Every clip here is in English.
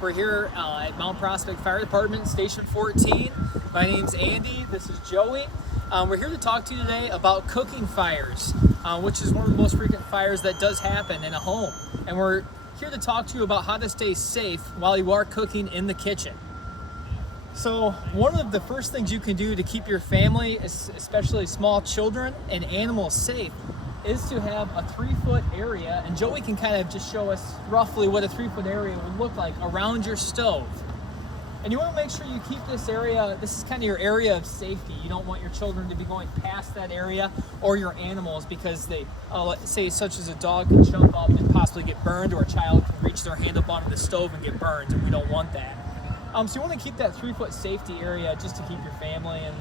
We're here at Mount Prospect Fire Department, Station 14. My name's Andy, this is Joey. We're here to talk to you today about cooking fires, which is one of the most frequent fires that does happen in a home. And we're here to talk to you about how to stay safe while you are cooking in the kitchen. So one of the first things you can do to keep your family, especially small children and animals, safe is to have a 3-foot area, and Joey can kind of just show us roughly what a 3-foot area would look like around your stove. And you want to make sure you keep this area, this is kind of your area of safety. You don't want your children to be going past that area, or your animals, because they, let's say such as a dog can jump up and possibly get burned, or a child can reach their hand up onto the stove and get burned, and we don't want that. So you want to keep that 3-foot safety area just to keep your family and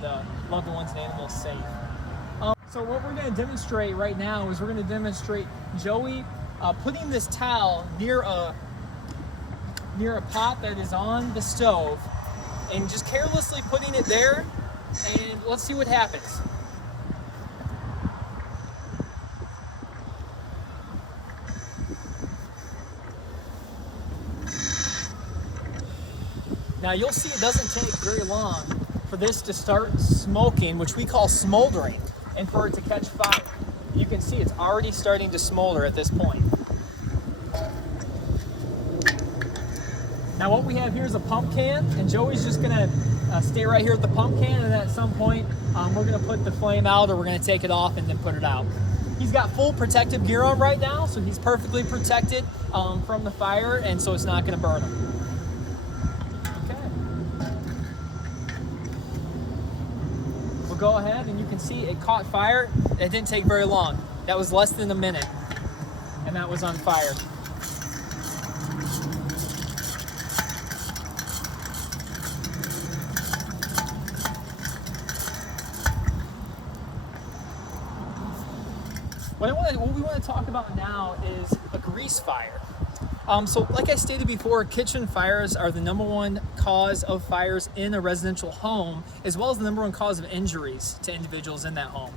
loved ones and animals safe. So what we're going to demonstrate right now is we're going to demonstrate Joey putting this towel near a pot that is on the stove and just carelessly putting it there, and let's see what happens. Now you'll see it doesn't take very long for this to start smoking, which we call smoldering, and for it to catch fire. You can see it's already starting to smolder at this point. Now what we have here is a pump can, and Joey's just gonna stay right here at the pump can, and at some point we're gonna put the flame out, or we're gonna take it off and then put it out. He's got full protective gear on right now, so he's perfectly protected from the fire, and so it's not gonna burn him. Go ahead, and you can see it caught fire. It didn't take very long. That was less than a minute, and that was on fire. What we want to talk about now is a grease fire. So like I stated before, kitchen fires are the #1 cause of fires in a residential home, as well as the #1 cause of injuries to individuals in that home.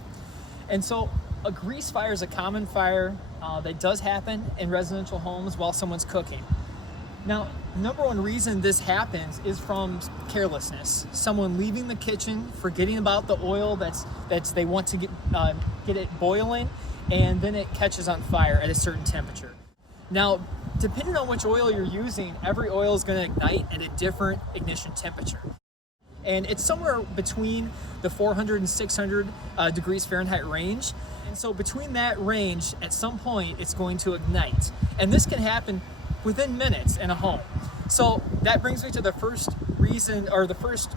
And so a grease fire is a common fire that does happen in residential homes while someone's cooking. Now, #1 reason this happens is from carelessness. Someone leaving the kitchen, forgetting about the oil they want to get it boiling, and then it catches on fire at a certain temperature. Now, depending on which oil you're using, every oil is going to ignite at a different ignition temperature. And it's somewhere between the 400 and 600 degrees Fahrenheit range. And so between that range, at some point, it's going to ignite. And this can happen within minutes in a home. So that brings me to the first reason, or the first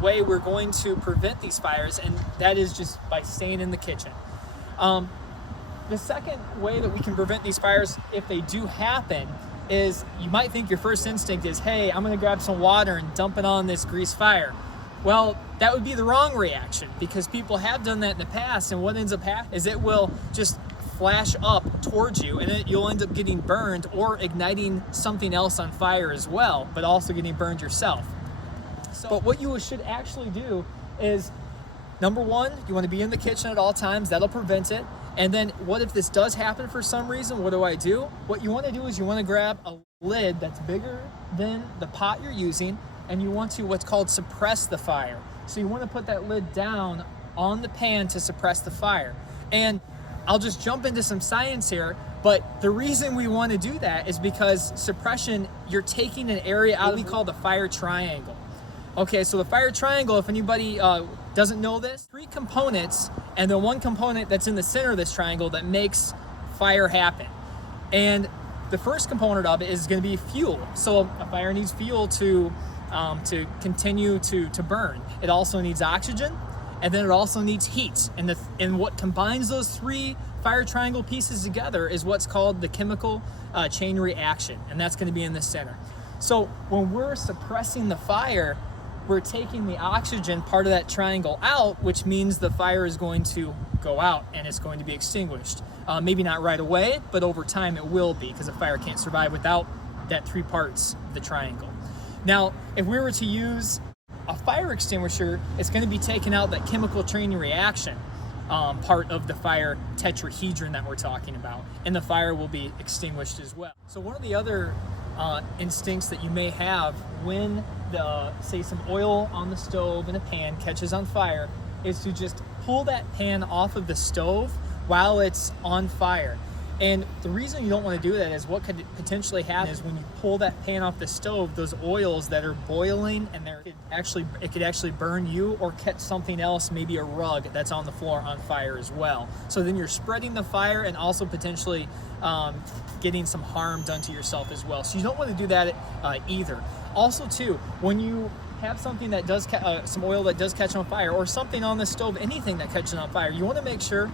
way we're going to prevent these fires, and that is just by staying in the kitchen. The second way that we can prevent these fires, if they do happen, is you might think your first instinct is, hey, I'm going to grab some water and dump it on this grease fire. Well, that would be the wrong reaction, because people have done that in the past, and what ends up happening is it will just flash up towards you, and then you'll end up getting burned or igniting something else on fire as well, but also getting burned yourself. But what you should actually do is, #1, you want to be in the kitchen at all times. That'll prevent it. And then what if this does happen for some reason? What do? What you want to do is you want to grab a lid that's bigger than the pot you're using, and you want to what's called suppress the fire. So you want to put that lid down on the pan to suppress the fire. And I'll just jump into some science here, but the reason we want to do that is because suppression, you're taking an area out of what we call the fire triangle. Okay, so the fire triangle, if anybody doesn't know this, 3 components, and the 1 component that's in the center of this triangle that makes fire happen. And the first component of it is going to be fuel. So a fire needs fuel to continue to burn. It also needs oxygen, and then it also needs heat. And what combines those 3 fire triangle pieces together is what's called the chemical chain reaction, and that's going to be in the center. So when we're suppressing the fire, we're taking the oxygen part of that triangle out, which means the fire is going to go out and it's going to be extinguished. Maybe not right away, but over time it will be, because a fire can't survive without that 3 parts of the triangle. Now, if we were to use a fire extinguisher, it's going to be taking out that chemical chain reaction part of the fire tetrahedron that we're talking about, and the fire will be extinguished as well. So one of the other instincts that you may have when say some oil on the stove in a pan catches on fire, is to just pull that pan off of the stove while it's on fire. And the reason you don't want to do that is what could potentially happen is when you pull that pan off the stove, those oils that are boiling, and it could actually burn you or catch something else, maybe a rug that's on the floor, on fire as well. So then you're spreading the fire and also potentially getting some harm done to yourself as well. So you don't want to do that either. Also too, when you have something that does some oil that does catch on fire, or something on the stove, anything that catches on fire, you want to make sure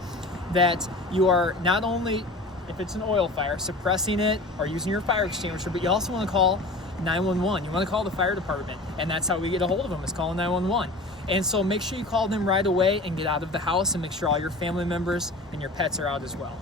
that you are not only, if it's an oil fire, suppressing it or using your fire extinguisher, but you also want to call 911. You want to call the fire department, and that's how we get a hold of them, is calling 911. And so make sure you call them right away and get out of the house, and make sure all your family members and your pets are out as well.